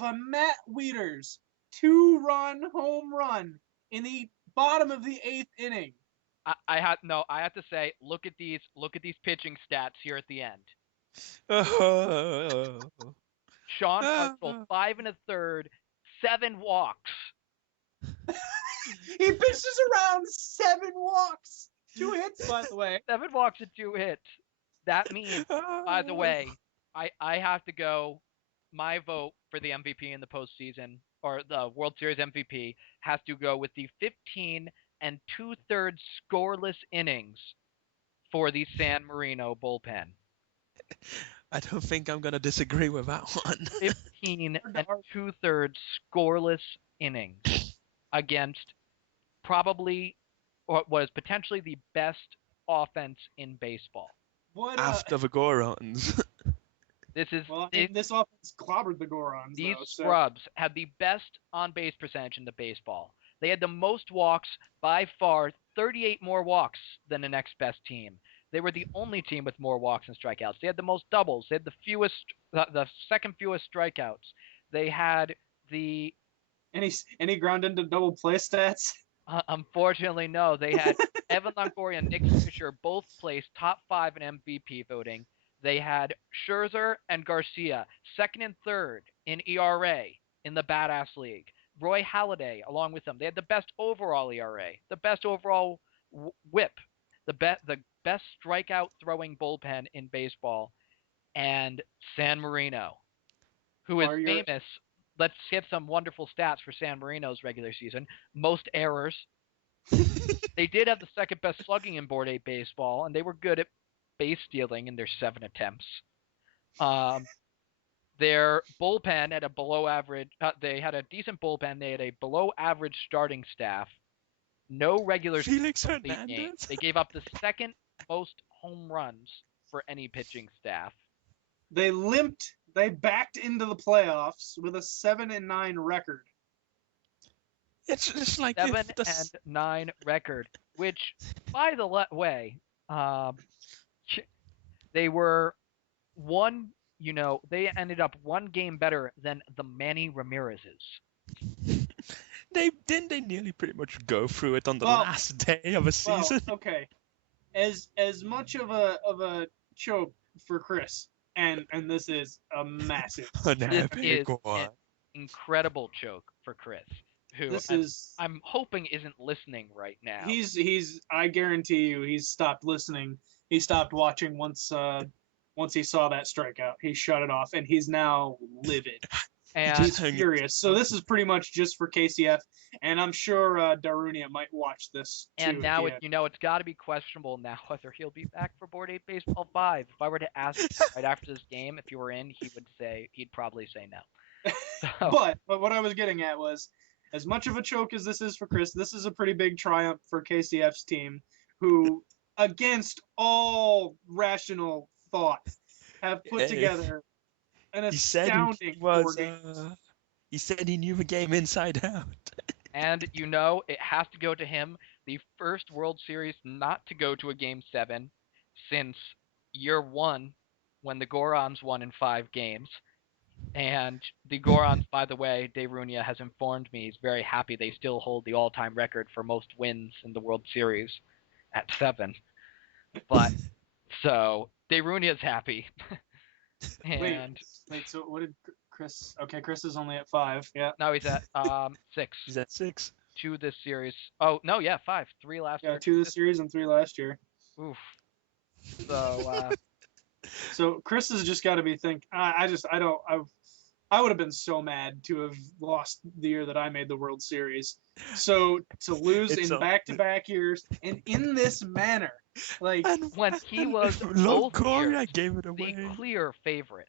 of a Matt Wieters 2-run home run in the bottom of the 8th inning. I have to say, look at these pitching stats here at the end. Oh. Sean Hartzell, 5 1/3, 7 walks. He pitches around 7 walks. 2 hits, by the way. 7 walks and 2 hits. That means, by the way, I have to go. My vote for the MVP in the postseason, or the World Series MVP, has to go with the 15 2/3 scoreless innings for the San Marino bullpen. I don't think I'm going to disagree with that one. 15 2/3 scoreless innings against probably or what is potentially the best offense in baseball. After the Gorons. This offense clobbered the Gorons. These scrubs had the best on-base percentage in the baseball. They had the most walks by far, 38 more walks than the next best team. They were the only team with more walks and strikeouts. They had the most doubles. They had the second fewest strikeouts. They had the any ground into double play stats. Unfortunately, no. They had Evan Longoria and Nick Fisher both placed top 5 in MVP voting. They had Scherzer and Garcia second and third in ERA in the Badass League. Roy Halladay along with them. They had the best overall ERA, the best overall WHIP, the best strikeout throwing bullpen in baseball, and San Marino, who is famous. Let's get some wonderful stats for San Marino's regular season. Most errors. They did have the second best slugging in Board 8 baseball, and they were good at base stealing in their 7 attempts. Their bullpen had a below average. They had a decent bullpen. They had a below average starting staff. No regular Felix Hernandez. They gave up the second most home runs for any pitching staff. They limped. They backed into the playoffs with a 7-9 record. It's like 7-9 record, which, by the way, they were one. They ended up one game better than the Manny Ramirez's. They nearly pretty much go through it on the last day of a season. Okay, as much of a choke for Chris, and this is a massive. This is an incredible choke for Chris, who I'm hoping isn't listening right now. I guarantee you, he's stopped listening. He stopped watching once he saw that strikeout. He shut it off, and he's now livid. And he's furious. So this is pretty much just for KCF, and I'm sure Darunia might watch this too. And now it's got to be questionable now whether he'll be back for Board 8 Baseball 5. If I were to ask right after this game if you were in, he'd probably say no. So. But what I was getting at was, as much of a choke as this is for Chris, this is a pretty big triumph for KCF's team, who, against all rational thought, have put together an astounding 4 games. He said he knew the game inside out. And it has to go to him, the first World Series not to go to a Game 7 since year 1, when the Gorons won in 5 games. And the Gorons, by the way, Darunia has informed me, he's very happy they still hold the all-time record for most wins in the World Series at 7. But, so, Darunia's happy. And wait, so what did Chris... Okay, Chris is only at 5, yeah. No, he's at 6. He's at 6. 2 this series. Oh, no, yeah, 5. 3 last year. Yeah, 2 this series and 3 last year. Oof. So, So Chris has just got to be thinking. I would have been so mad to have lost the year that I made the World Series. So to lose in back-to-back years and in this manner, like when he was the clear favorite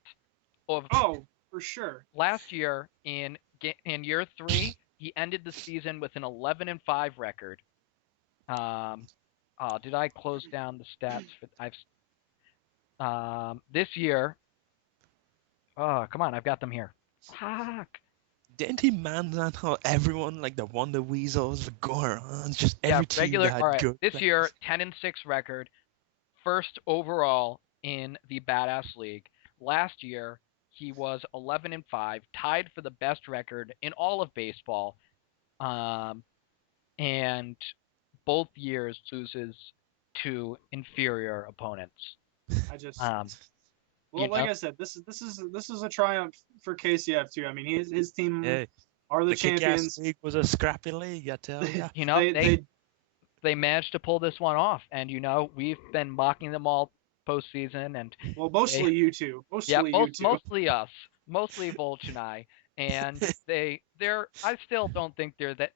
of. Oh, for sure. Last year in year 3, he ended the season with an 11-5 record. Did I close down the stats for? This year. Oh, come on, I've got them here. Fuck. Didn't he man that how everyone, like the Wonder Weasels, the Gorons, just every team that had good... This year, 10-6 record, first overall in the Badass League. Last year, he was 11-5, tied for the best record in all of baseball, and both years loses to inferior opponents. I just well, like I said, this is a triumph for KCF too. I mean, his team are the champions. The League was a scrappy league, I tell you. They managed to pull this one off, and we've been mocking them all postseason, and mostly you two, mostly us, mostly Volch and I, and I still don't think they're that.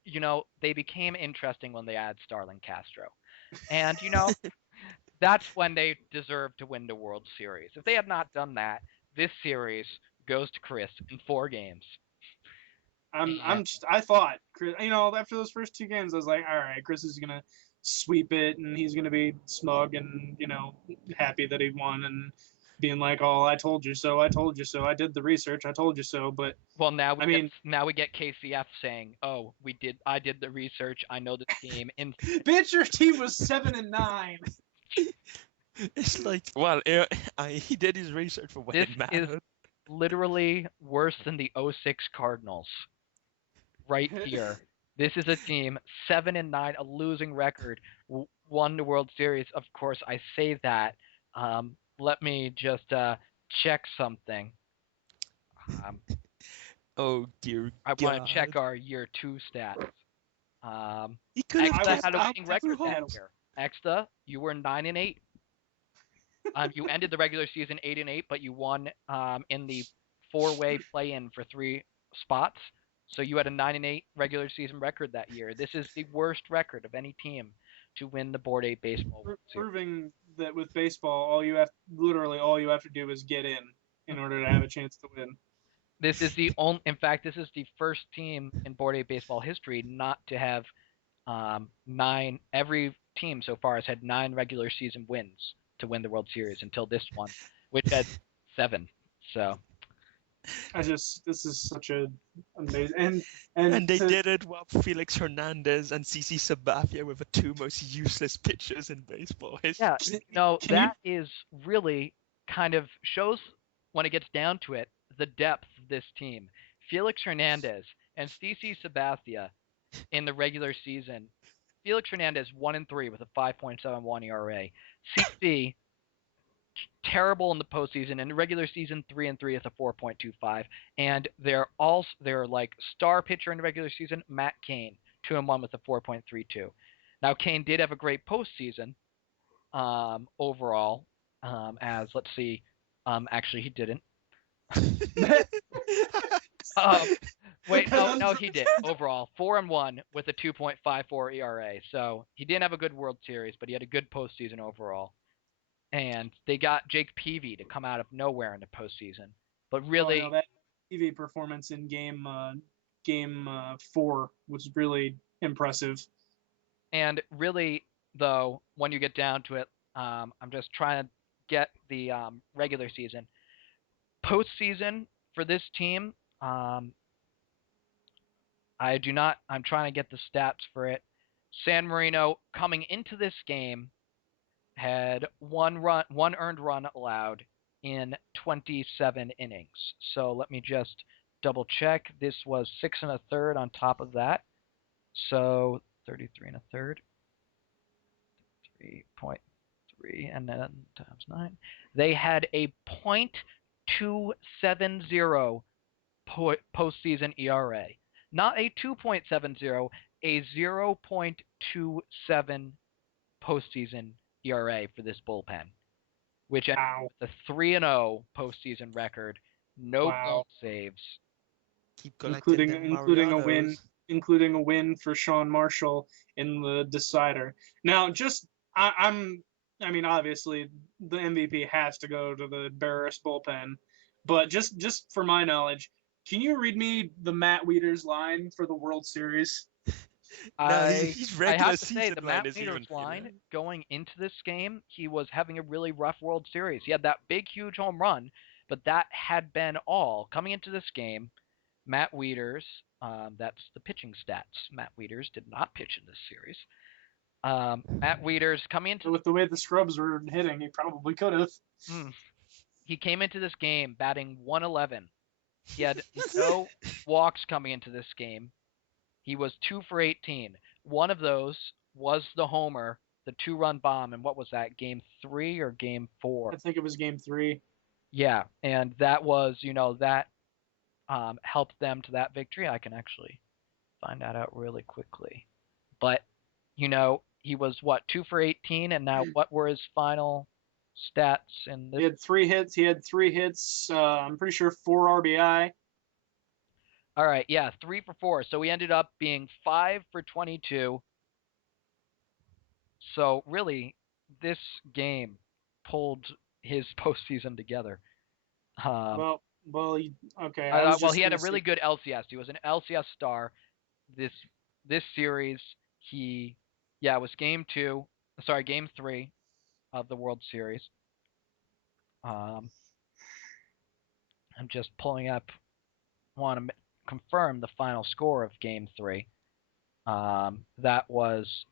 They became interesting when they added Starlin Castro, and that's when they deserve to win the World Series. If they had not done that, this series goes to Chris in 4 games. I thought, after those first 2 games, I was like, all right, Chris is gonna sweep it, and he's gonna be smug and happy that he won, and being like, oh, I told you so, I told you so, I did the research, I told you so. But now we get KCF saying, oh, I did the research, I know this game. Bitch, your team was 7-9. It's like, well, he did his research for when it mattered. This is literally worse than the 06 Cardinals. Right here. This is a team 7-9, a losing record, won the World Series. Of course, I say that. Let me just check something. Oh dear I want to check our year 2 stats. He could have had a winning record that year. Exta, you were 9-8. You ended the regular season 8-8, but you won in the 4-way play-in for 3 spots. So you had a 9-8 regular season record that year. This is the worst record of any team to win the Board 8 baseball. Proving that with baseball, all you have to do is get in order to have a chance to win. This is this is the first team in Board 8 baseball history not to have 9. Every team so far has had 9 regular season wins to win the World Series until this one, which had 7. So. This is such a amazing, and they did it while Felix Hernandez and CC Sabathia were the 2 most useless pitchers in baseball history. Yeah, that is really kind of shows when it gets down to it the depth of this team. Felix Hernandez and CC Sabathia in the regular season. Felix Hernandez 1-3 with a 5.71 ERA. CC terrible in the postseason, and the regular season 3-3 with a 4.25, and they're like star pitcher in the regular season, Matt Cain, 2-1 with a 4.32. Now Cain did have a great postseason overall, as let's see, actually he didn't. Wait, no, he did overall 4-1 with a 2.54 ERA. So he didn't have a good World Series, but he had a good postseason overall. And they got Jake Peavy to come out of nowhere in the postseason. But really, that Peavy performance in game 4 was really impressive. And really, though, when you get down to it, I'm just trying to get the regular season. Postseason for this team, I'm trying to get the stats for it. San Marino, coming into this game, had one earned run allowed in 27 innings. So let me just double check. This was 6 1/3 on top of that. So 33 1/3. 3.3 and then times 9. They had a .270 postseason ERA. Not a 2.70, a 0.27 postseason ERA for this bullpen, which ended with a 3-0 postseason record, no blown saves, including a win for Sean Marshall in the decider. Now, obviously the MVP has to go to the Barris bullpen, but just for my knowledge, can you read me the Matt Wieters line for the World Series? I have to say, the Matt Wieters line going into this game, he was having a really rough World Series. He had that big, huge home run, but that had been all. Coming into this game, Matt Wieters, that's the pitching stats. Matt Wieters did not pitch in this series. Matt Wieters coming into... With the way the scrubs were hitting, he probably could have. he came into this game batting 111. He had no walks coming into this game. He was 2 for 18. One of those was the homer, the 2-run bomb, and what was that? Game 3 or Game 4? I think it was Game 3. Yeah, and that was, that helped them to that victory. I can actually find that out really quickly. But, he was, 2 for 18, and now what were his final stats in this? He had 3 hits. I'm pretty sure 4 RBI. All right, yeah, 3 for 4. So he ended up being 5 for 22. So really, this game pulled his postseason together. Okay. Well, he had a really good LCS. He was an LCS star. This series, it was Game 3 of the World Series. I'm just pulling up. Want to confirm the final score of Game 3. That was